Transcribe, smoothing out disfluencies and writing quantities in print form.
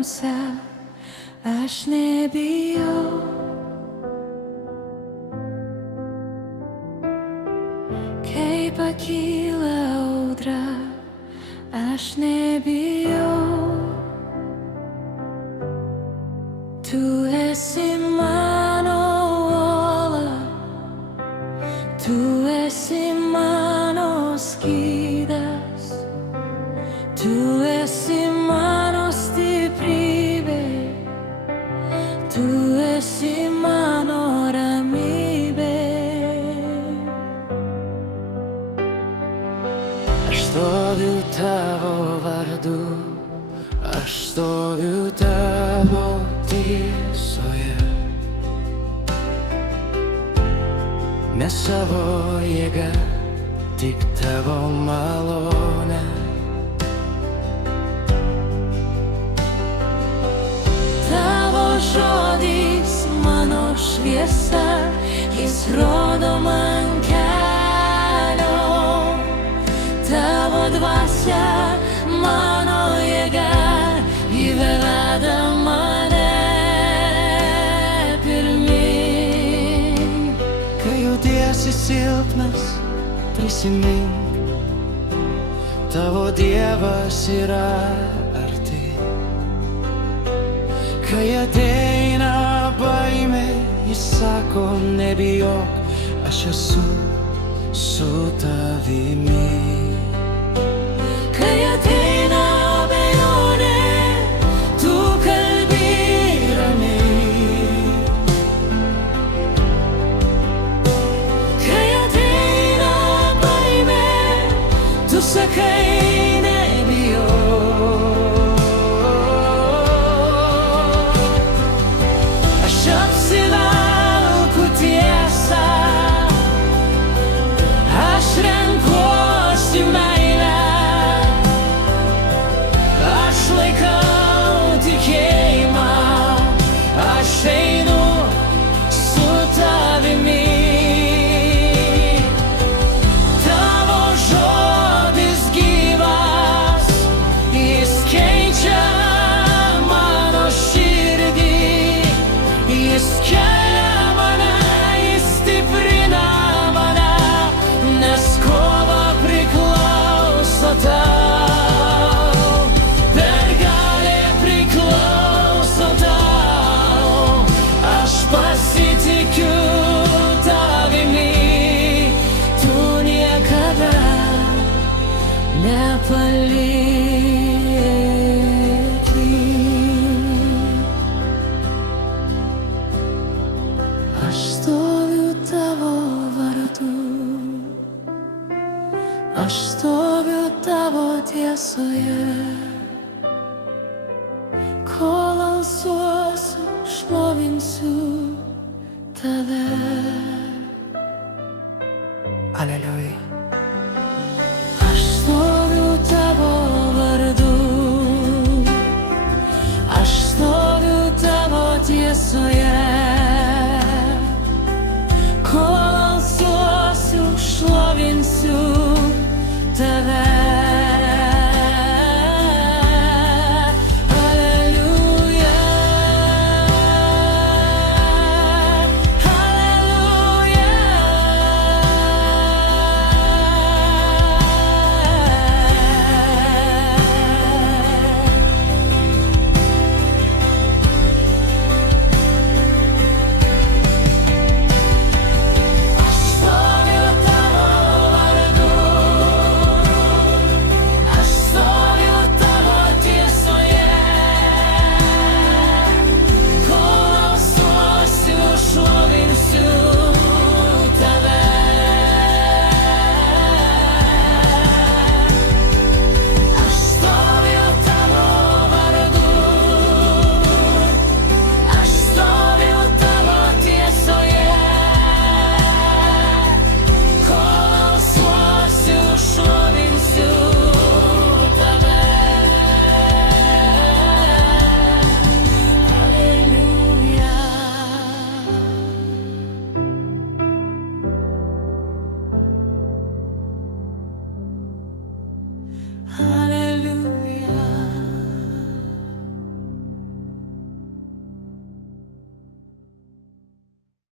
tamsa aš nebijau. Kai pakyla audra, aš nebijau. Tu esi mano uola, tu esi mano skydas, tu esi mano stiprybė, tu esi mano ramybė. Aš stoviu tavo vardu, aš stoviu tavo tiesoje. Ne savo jėga, tik tavo malonė. Tavo žodis mano šviesa, jis rodo man kelio. Tavo dvasia mano jėga, ji veda mane pirmyn. Kai jautiesi silpnas, prisimink, tavo Dievas yra arti. Kai ateina baimė, jis sako nebijok, aš esu su tavimi. Kai ateina abejonė, tu kalbi ramiai. Kai ateina baimė, tu sakai nebijok. Aš apsivelku tiesą, aš renkuosi meilę. Aš laikau tikėjimą, aš einu su tavimi. Tavo žodis gyvas, jis keičia mano širdį, jis kelia mane, jis stiprina mane, nes kova priklauso tau. Pasitikiu tavimi, tu niekada nepalieki. Aš stoviu tavo vardu, aš stoviu tavo tiesoje. Kol alsuosiu, šlovinsiu tave. Aleliuja.